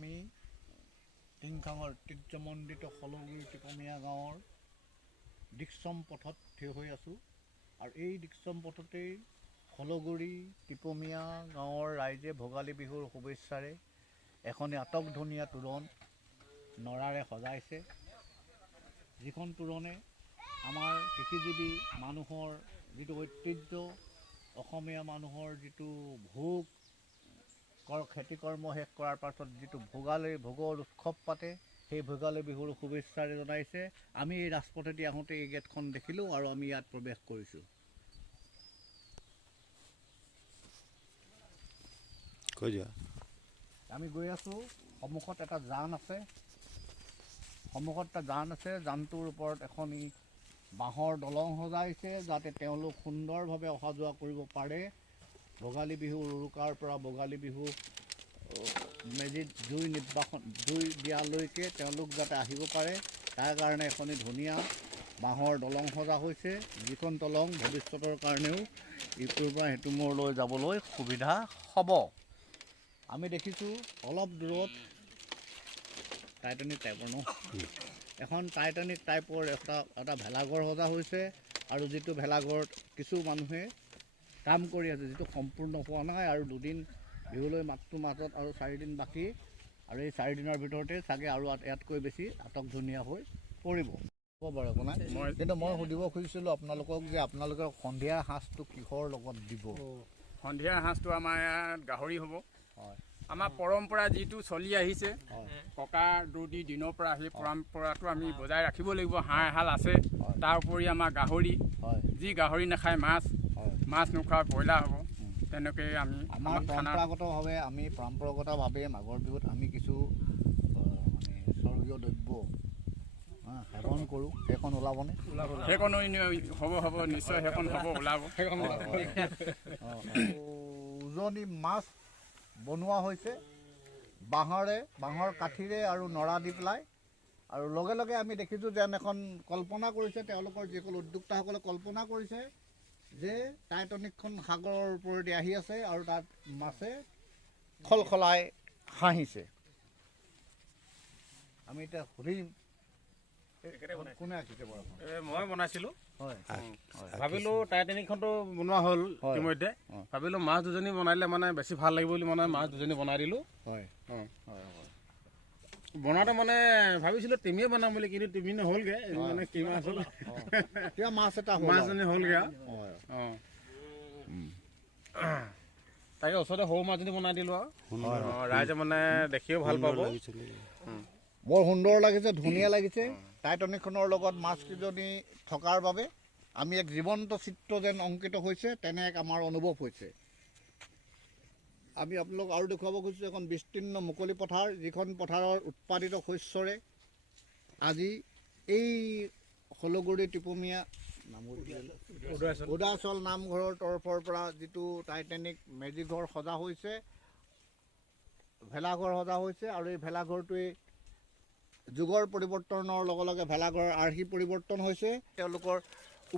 আমি টিংখাঙৰ ঐতিহ্যমণ্ডিত হলগুৰি টিপমীয়া গাঁৱৰ দিক্সম পথত থিয় হৈ আছোঁ আৰু এই দিক্সম পথতেই হলগুৰি টিপমীয়া গাঁৱৰ ৰাইজে ভোগালী বিহুৰ শুভেচ্ছাৰে এখন আটকধুনীয়া তোৰণ নৰাৰে সজাইছে, যিখন তোৰণে আমাৰ কৃষিজীৱী মানুহৰ যিটো ঐতিহ্য, অসমীয়া মানুহৰ যিটো ভোগ খেতি কৰ্ম শেষ কৰাৰ পাছত যিটো ভোগৰ উৎসৱ পাতে, সেই ভোগালী বিহুৰ শুভেচ্ছাৰে জনাইছে। আমি এই ৰাজপথেদি আহোঁতে এই গেটখন দেখিলোঁ আৰু আমি ইয়াত প্ৰৱেশ কৰিছোঁ। আমি গৈ আছোঁ, সন্মুখত এটা জান আছে, জানটোৰ ওপৰত এখনি বাঁহৰ দলং সজাইছে যাতে তেওঁলোক সুন্দৰভাৱে অহা যোৱা কৰিব পাৰে। ভোগালী বিহুৰ উৰুকাৰ পৰা ভোগালী বিহু মেজিত জুই দিয়ালৈকে তেওঁলোক যাতে আহিব পাৰে, তাৰ কাৰণে এখনি ধুনীয়া বাঁহৰ দলং সজা হৈছে, যিখন দলং ভৱিষ্যতৰ কাৰণেও ইটোৰ পৰা সিটো মূৰলৈ যাবলৈ সুবিধা হ'ব। আমি দেখিছোঁ অলপ দূৰত টাইটানিক টাইপৰ এখন টাইটানিক টাইপৰ এটা ভেলাঘৰ সজা হৈছে আৰু যিটো ভেলাঘৰত কিছু মানুহে কাম কৰি আছে, যিটো সম্পূৰ্ণ হোৱা নাই আৰু দুদিন বিহুলৈ মাত্ৰ মাজত আৰু 4 দিন বাকী, আৰু এই 4 দিনৰ ভিতৰতে চাগে আৰু ইয়াতকৈ বেছি আটকধুনীয়া হৈ পৰিব। হ'ব বাৰু একো নাই, কিন্তু মই সুধিব খুজিছিলোঁ আপোনালোকক যে আপোনালোকৰ সন্ধিয়া সাঁজটো কিহৰ লগত দিব? সন্ধিয়া সাঁজটো আমাৰ ইয়াত গাহৰি হ'ব। হয়, আমাৰ পৰম্পৰা যিটো চলি আহিছে ককা দুদি দিনৰ পৰা, সেই পৰম্পৰাটো আমি বজাই ৰাখিব লাগিব। হাঁহ এহাল আছে, তাৰ উপৰি আমাৰ গাহৰি, যি গাহৰি নাখায় মাছ নোখোৱা ব্ৰইলাৰ হ'ব। তেনেকৈ আমাৰ পৰম্পৰাগতভাৱে মাঘৰ বিহুত আমি কিছু মানে স্বৰ্গীয় দ্ৰব্য সেৱন কৰোঁ, সেইখন ওলাবনে? সেইখন হ'ব নিশ্চয়, সেইখন হ'ব, ওলাব। উজনি মাছ বনোৱা হৈছে বাঁহৰ কাঠিৰে আৰু নৰা দি পেলাই, আৰু লগে লগে আমি দেখিছোঁ যেন এখন কল্পনা কৰিছে, তেওঁলোকৰ যিসকল উদ্যোক্তাসকলে কল্পনা কৰিছে যে টাইটানিকখন সাগৰৰ ওপৰেদি আহি আছে আৰু তাত মাছে খলখলাই হাঁহিছে। আমি এতিয়া সুধিম, কোনে আঁকিছে বাৰু? মই বনাইছিলোঁ। হয়, ভাবিলোঁ টাইটানিকখনতো বনোৱা হ'ল ইতিমধ্যে, ভাবিলোঁ মাছ দুজনী বনাই দিলে মানে বেছি ভাল লাগিব বুলি মানে মাছ দুজনী বনাই দিলোঁ। হয়, বনাওঁতে মানে ভাবিছিলোঁ তিমিয়ে বনাম বুলি, কিন্তু তিমি নহ'লগৈ, মানে কি মাছ হ'ল, কিবা মাছ এটা মাছজনী হ'লগৈ আৰু। তাকে ওচৰতে সৰু মাছজনী বনাই দিলোঁ আৰু ৰাইজে মানে দেখিও ভাল পাব। বৰ সুন্দৰ লাগিছে, ধুনীয়া লাগিছে। টাইটানিকখনৰ লগত মাছকেইজনী থকাৰ বাবে আমি এক জীৱন্ত চিত্ৰ যেন অংকিত হৈছে, তেনে এক আমাৰ অনুভৱ হৈছে। আমি আপোনালোক আৰু দেখুৱাব খুজিছোঁ এখন বিস্তীৰ্ণ মুকলি পথাৰ, যিখন পথাৰৰ উৎপাদিত শস্যৰে আজি এই হলগুৰি টিপমীয়া উদাচল নামঘৰৰ তৰফৰ পৰা যিটো টাইটানিক মেজিঘৰ সজা হৈছে, ভেলাঘৰ সজা হৈছে, আৰু এই ভেলাঘৰটোৱে যুগৰ পৰিৱৰ্তনৰ লগে লগে ভেলাঘৰৰ আৰ্হি পৰিৱৰ্তন হৈছে। তেওঁলোকৰ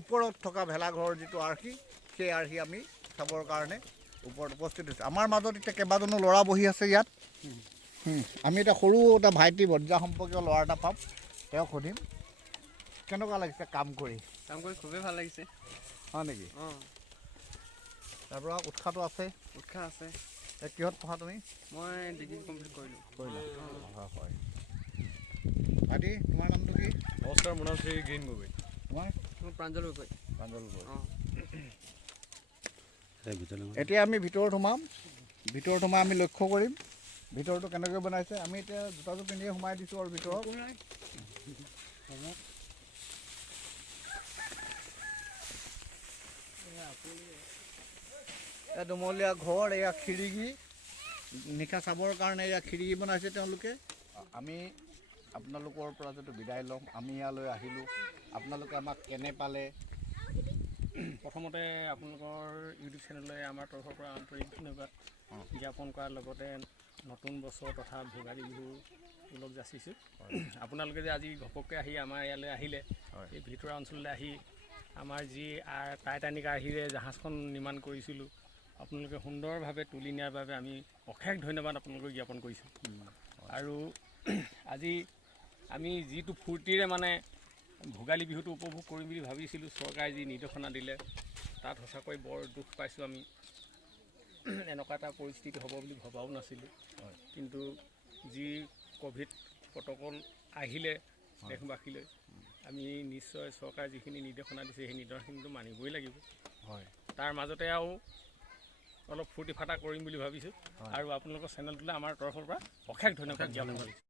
ওপৰত থকা ভেলাঘৰৰ যিটো আৰ্হি, সেই আৰ্হি আমি চাবৰ কাৰণে ওপৰত উপস্থিত হৈছে। আমাৰ মাজত এতিয়া কেইবাজনো ল'ৰা বহি আছে ইয়াত। আমি এতিয়া সৰু এটা ভাইটি ভজ্জা সম্পৰ্কীয় ল'ৰা এটা পাম, তেওঁক সুধিম কেনেকুৱা লাগিছে কাম কৰি? খুবেই ভাল লাগিছে। হয় নেকি? তাৰপৰা উৎসাহটো আছে? উৎসাহ আছে। কিহত পঢ়া তুমি? মই ডিগ্ৰী কমপ্লিট কৰিলোঁ। হয়। ভাইটি, তোমাৰ নামটো কি? নমস্কাৰ, মোৰ নাম শ্ৰী গ্ৰীণ গগৈ। তোমাৰ? মোৰ প্ৰাঞ্জল গগৈ। এতিয়া আমি ভিতৰত সোমাম, আমি লক্ষ্য কৰিম ভিতৰটো কেনেকৈ বনাইছে। আমি এতিয়া জোতাযোৰ পিন্ধিয়ে সোমাই দিছোঁ আৰু ভিতৰত দুমলীয়া ঘৰ, এয়া খিৰিকী, নিশা চাবৰ কাৰণে এয়া খিৰিকী বনাইছে তেওঁলোকে। আমি আপোনালোকৰ পৰা যিটো বিদায় ল'ম, আমি ইয়ালৈ আহিলোঁ, আপোনালোকে আমাক কেনে পালে? প্ৰথমতে আপোনালোকৰ ইউটিউব চেনেললৈ আমাৰ তৰফৰ পৰা আন্তৰিক ধন্যবাদ জ্ঞাপন কৰাৰ লগতে নতুন বছৰ তথা ভোগালী বিহু ওলগ যাচিছোঁ। আপোনালোকে যে আজি ঘপককৈ আহি আমাৰ ইয়ালৈ আহিলে, এই ভিতৰুৱা অঞ্চললৈ আহি আমাৰ যি টাইটানিক আৰ্হিৰে জাহাজখন নিৰ্মাণ কৰিছিলোঁ, আপোনালোকে সুন্দৰভাৱে তুলি নিয়াৰ বাবে আমি অশেষ ধন্যবাদ আপোনালোকক জ্ঞাপন কৰিছোঁ। আৰু আজি আমি যিটো ফূৰ্তিৰে মানে ভোগালী বিহুটো উপভোগ কৰিম বুলি ভাবিছিলোঁ, চৰকাৰে যি নিৰ্দেশনা দিলে তাত সঁচাকৈ বৰ দুখ পাইছোঁ আমি। এনেকুৱা এটা পৰিস্থিতি হ'ব বুলি ভবাও নাছিলোঁ। কিন্তু যি ক'ভিড প্ৰট'কল আহিলে দেশবাসীলৈ, আমি নিশ্চয় চৰকাৰে যিখিনি নিৰ্দেশনা দিছে সেই নিৰ্দেশনাখিনিতো মানিবই লাগিব। হয়, তাৰ মাজতে আৰু অলপ ফূৰ্তি ফাৰ্তা কৰিম বুলি ভাবিছোঁ। আৰু আপোনালোকৰ চেনেলটোলৈ আমাৰ তৰফৰ পৰা অশেষ ধন্যবাদ জ্ঞাপন কৰিছোঁ।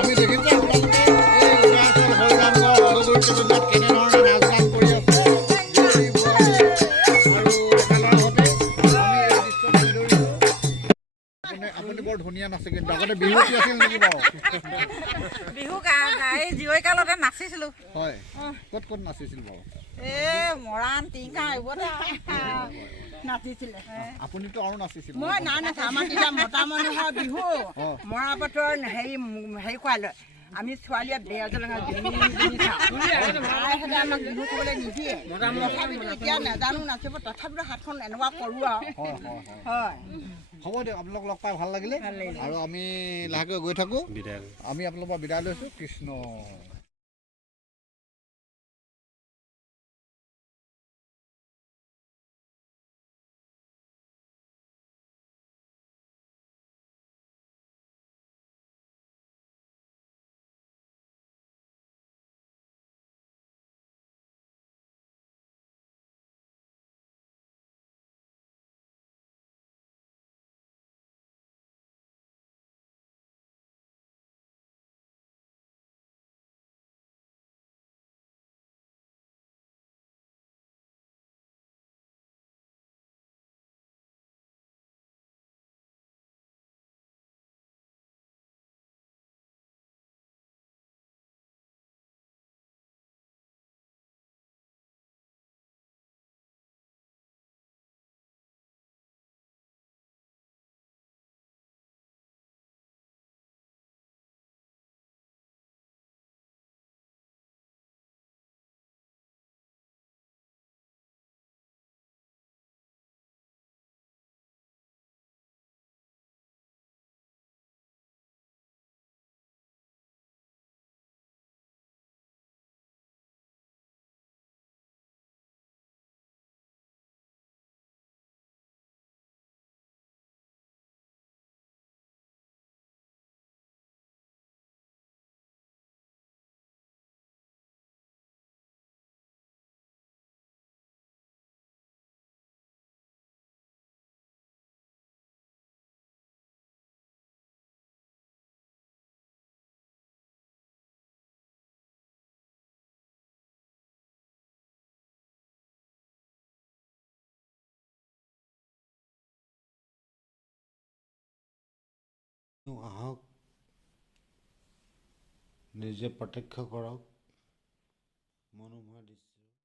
আমি দেখিছোঁ আপোনালোকে এই উদয়াচল হৰিনামঘৰ অংগগুৰুত্বত কেনেধৰণে নাচ গান কৰি আছে। জীয়ৰী বোৱাৰী আৰু ডেকা ল'ৰাহঁতে আমি এই দৃশ্য দাঙি ধৰিছোঁ। আপুনি বৰ ধুনীয়া নাচে, কিন্তু আগতে বিহু কি আছিল নেকি বাৰু? বিহু গাই জীয়ৰী কালতে নাচিছিলোঁ। হয়, ক'ত ক'ত নাচিছিল বাৰু? মৰাণ টিংকা এইবোৰতে নাচিছিলে। আপুনিতো আৰু নাচিছিল। মই নাই নাচা, আমাৰ তেতিয়া মতা মানুহৰ বিহু মৰা পাতৰ হেৰি খুৱাই লয়। আমি ছোৱালীয়ে বেয়াজলঙা আমাক বিহু কৰিবলৈ নিদিয়ে। তথাপিতো এতিয়া নাজানো নাচিব, তথাপিতো হাতখন এনেকুৱা কৰোঁ আৰু। হয়, হ'ব দিয়ক, আপোনালোক লগ পাই ভাল লাগিলে। আৰু আমি লাহেকৈ গৈ থাকোঁ। আমি আপোনালোকৰ পৰা বিদায় লৈছোঁ। কৃষ্ণ। আহক নিজে প্ৰত্যক্ষ কৰক মনোমোহা দৃশ্য